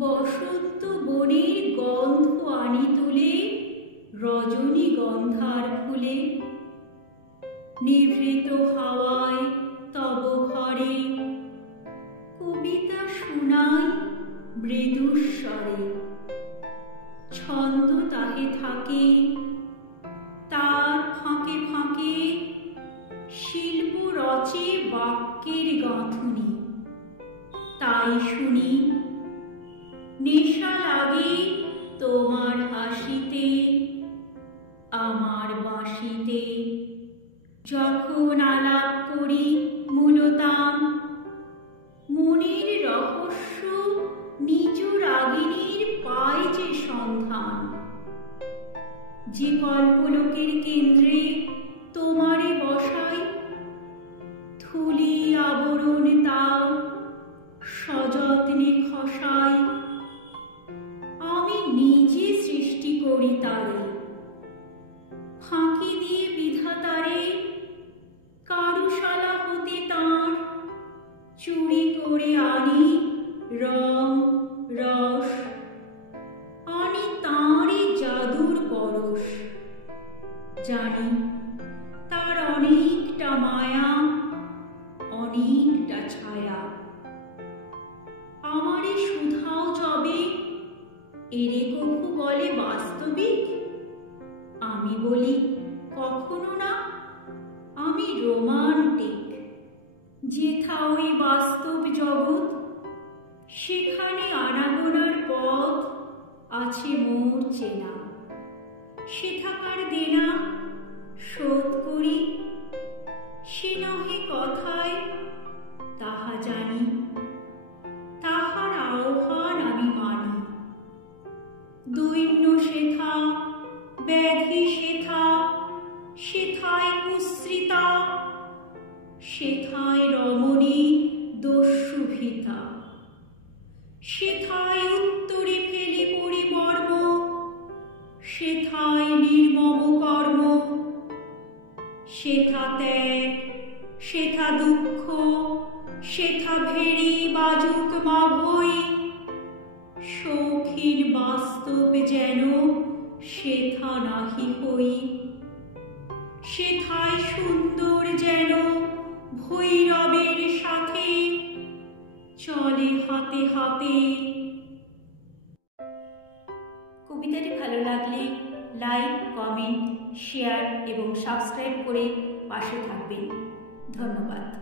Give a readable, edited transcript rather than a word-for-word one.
বসন্ত বনের গন্ধ আনি তুলে রজনীগন্ধার ফুলে, নিভৃত হাওয়ায় তব ঘরে কবিতা শুনাই মৃদুস্বরে। ছন্দ তাহে থাকে, তার ফাঁকে ফাঁকে শিল্প রচে বাক্যের গাঁথুনি। তাই শুনি নেশা লাগে তোমার হাসিতে, আমার বাঁশিতে। যখন আলাপ করি মূলতান, মনের রহস্য নিজ রাগিনীর পায় যে সন্ধান। যে কল্পলোকের কেন্দ্রে তোমারে বসাই, থুলি আবরণ তাও সযত্নে খসাই। আমি নিজে সৃষ্টি করি তারে, ফাঁকি দিয়ে বিধাতারে কারুশালা হতে তাঁর চুরি করে আনি রং রস, আনি তাঁরই জাদুর পরশ। জানি তার অনেকটা মায়া, অনেকটা ছায়া। আমারে সুধাও যবে এরে কভু বলে বাস্তবিক, আমি বলি কখনো না, আমি রোমান্টিক। যেথা ওই বাস্তব জগৎ, সেখানে আনাগোনার পথ আছে মোর চেনা। সেথাকার দেনা শোধ করি, সে নহে কথায় তাহা জানি। তাহার আহ্বান আমি মানি। দৈন্য সেথা, ব্যাধি সেথা, সেথায় কুশ্রিতা, সেথায় রমণী দস্যুভিতা। সেথায় উত্তরে ফেলে পরিবর্ম, সেথায় নির্মম কর্ম। সেথা ত্যাগ, সেথা দুঃখ, সেথা ভেড়ি বাজুক মাভৈ। শৌখিন বাস্তব যেন সেথা নাহি হই। সেথায় সুন্দর যেন ভৈরবের সাথে চলে হাতে হাতে। কবিতাটি ভালো লাগলে লাইক, কমেন্ট, শেয়ার এবং সাবস্ক্রাইব করে পাশে থাকবেন। ধন্যবাদ।